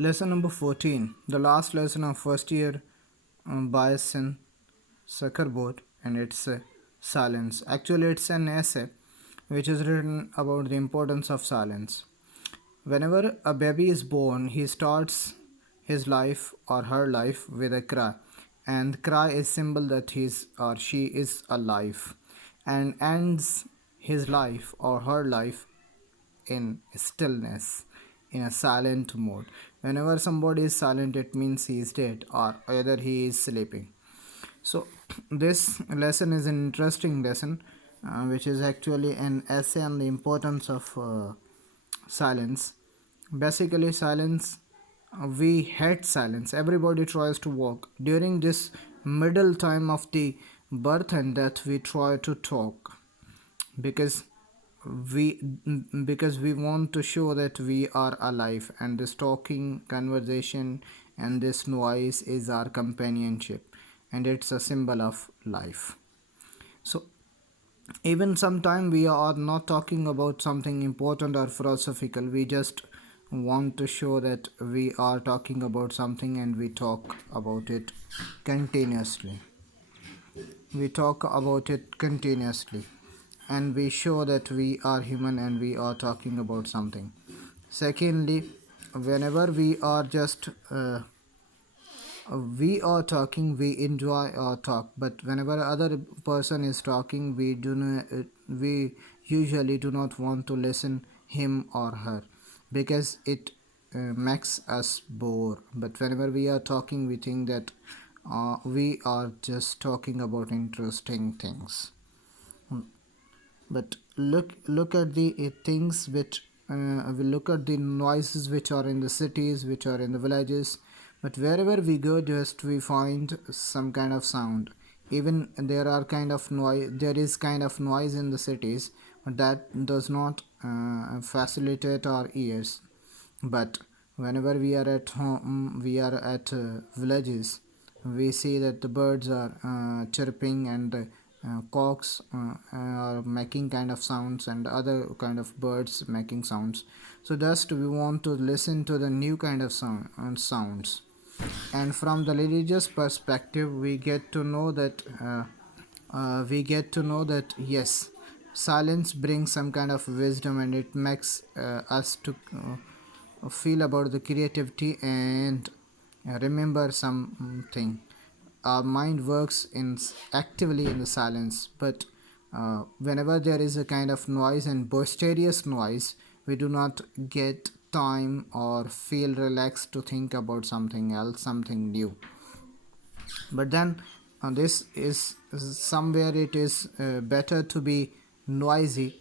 Lesson number 14, the last lesson of first year by Sin Zuckerberg, and it's silence. Actually, it's an essay which is written about the importance of silence. Whenever a baby is born, he starts his life or her life with a cry, and cry is symbol that his or she is alive, and ends his life or her life in stillness, in a silent mode. Whenever somebody is silent, it means he is dead or either he is sleeping. So, this lesson is an interesting lesson, which is actually an essay on the importance of silence. Basically, silence, we hate silence. Everybody tries to walk. During this middle time of the birth and death, we try to talk because we because we want to show that we are alive, and this talking conversation and this noise is our companionship, and it's a symbol of life. So even sometime we are not talking about something important or philosophical, we just want to show that we are talking about something, and we talk about it continuously. We talk about it continuously, and we show that we are human and we are talking about something. Secondly, whenever we are talking, we enjoy our talk, but whenever other person is talking, we usually do not want to listen him or her because it makes us bore. But whenever we are talking, we think that we are just talking about interesting things. But look at the things which we look at the noises which are in the cities, which are in the villages, but wherever we go, just we find some kind of sound. Even there is kind of noise in the cities, but that does not facilitate our ears. But whenever we are at home, we are at villages, we see that the birds are chirping, and cocks are making kind of sounds, and other kind of birds making sounds. So just we want to listen to the new kind of sounds. And from the religious perspective, we get to know that yes, silence brings some kind of wisdom, and it makes us to feel about the creativity and remember something. Our mind works actively in the silence, but whenever there is a kind of noise and boisterous noise, we do not get time or feel relaxed to think about something else, something new. But then this is somewhere it is better to be noisy,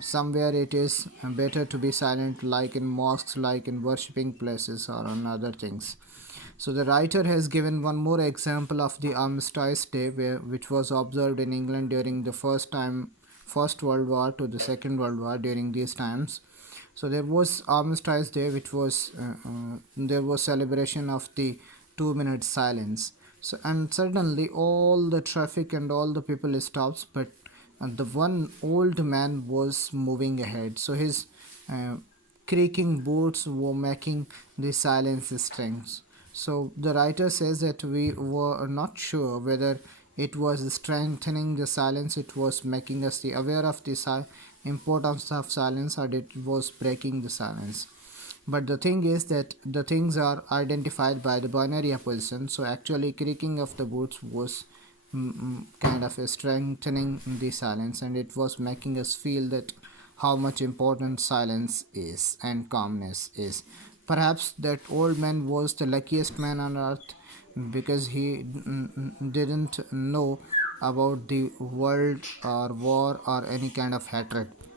somewhere it is better to be silent, like in mosques, like in worshipping places, or on other things. So the writer has given one more example of the Armistice Day, which was observed in England during the First World War to the Second World War. During these times, so there was Armistice Day, which was there was celebration of the 2 minute silence. So and suddenly all the traffic and all the people stops, but the one old man was moving ahead. So his uh, creaking boots were making the silence strings. So the writer says that we were not sure whether it was strengthening the silence, it was making us the aware of the importance of silence, or it was breaking the silence. But the thing is that the things are identified by the binary opposition. So actually creaking of the boots was kind of a strengthening the silence, and it was making us feel that how much important silence is and calmness is. Perhaps that old man was the luckiest man on earth because he didn't know about the world or war or any kind of hatred.